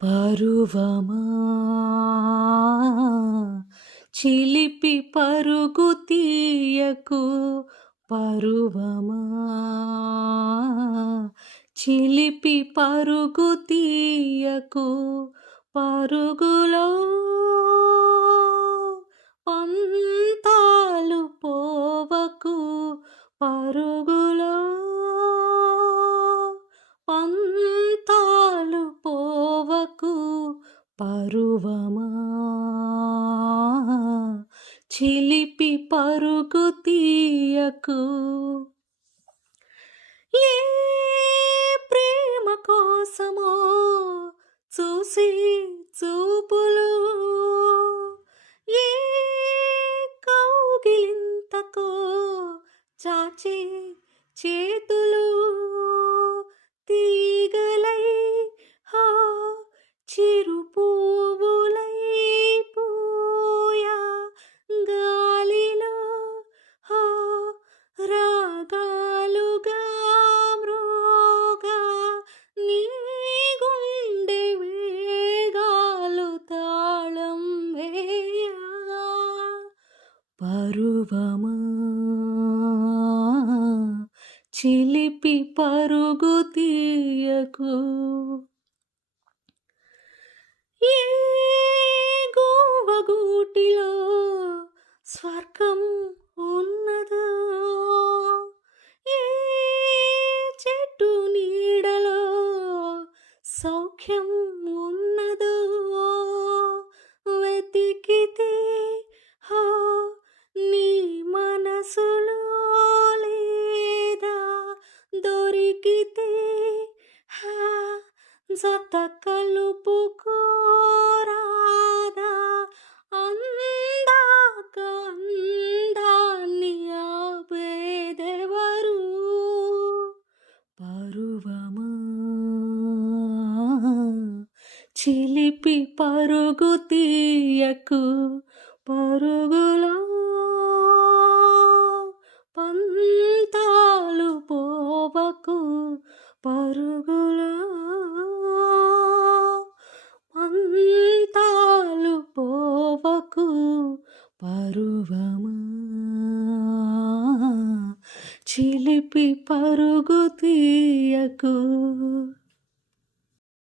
పరువమా చిలిపి పరుగు తీయకు పరువమా చిలిపి పరుగు తీయకు పరుగులో పంతాలు పోవకు పరుగులో పంతాలు పోవకు పరువమా చిలిపి పరుగు తీయకు ఏ ప్రేమ కోసమో చూసి చూపులు ఏ కౌగిలింతకో చాచి చేతులు తీగలై హా చిరు పువ్వులై పూయా గాలిలో హా రాగాలుగా మ్రోగా నీ గుండె వేగాలు తాళం వేయగా పరువమా చిలిపి పరుగు తీయకు ఏ గోవగూటిలో స్వర్గం ఉన్నదో ఏ చెట్టు నీడలో సౌఖ్యం ఉన్నదో వెతికితే హా నీ మనసులో లేదా దొరికితే హా జత కలుపుకోరాదా అందాక అందాన్ని ఆపేదెవరు పరువమా చిలిపి పరుగు తీయకు పరుగులో పంతాలు పోవకు పరుగులో పంతాలు పోవకు పరువమా చిలిపి పరుగు తీయకు.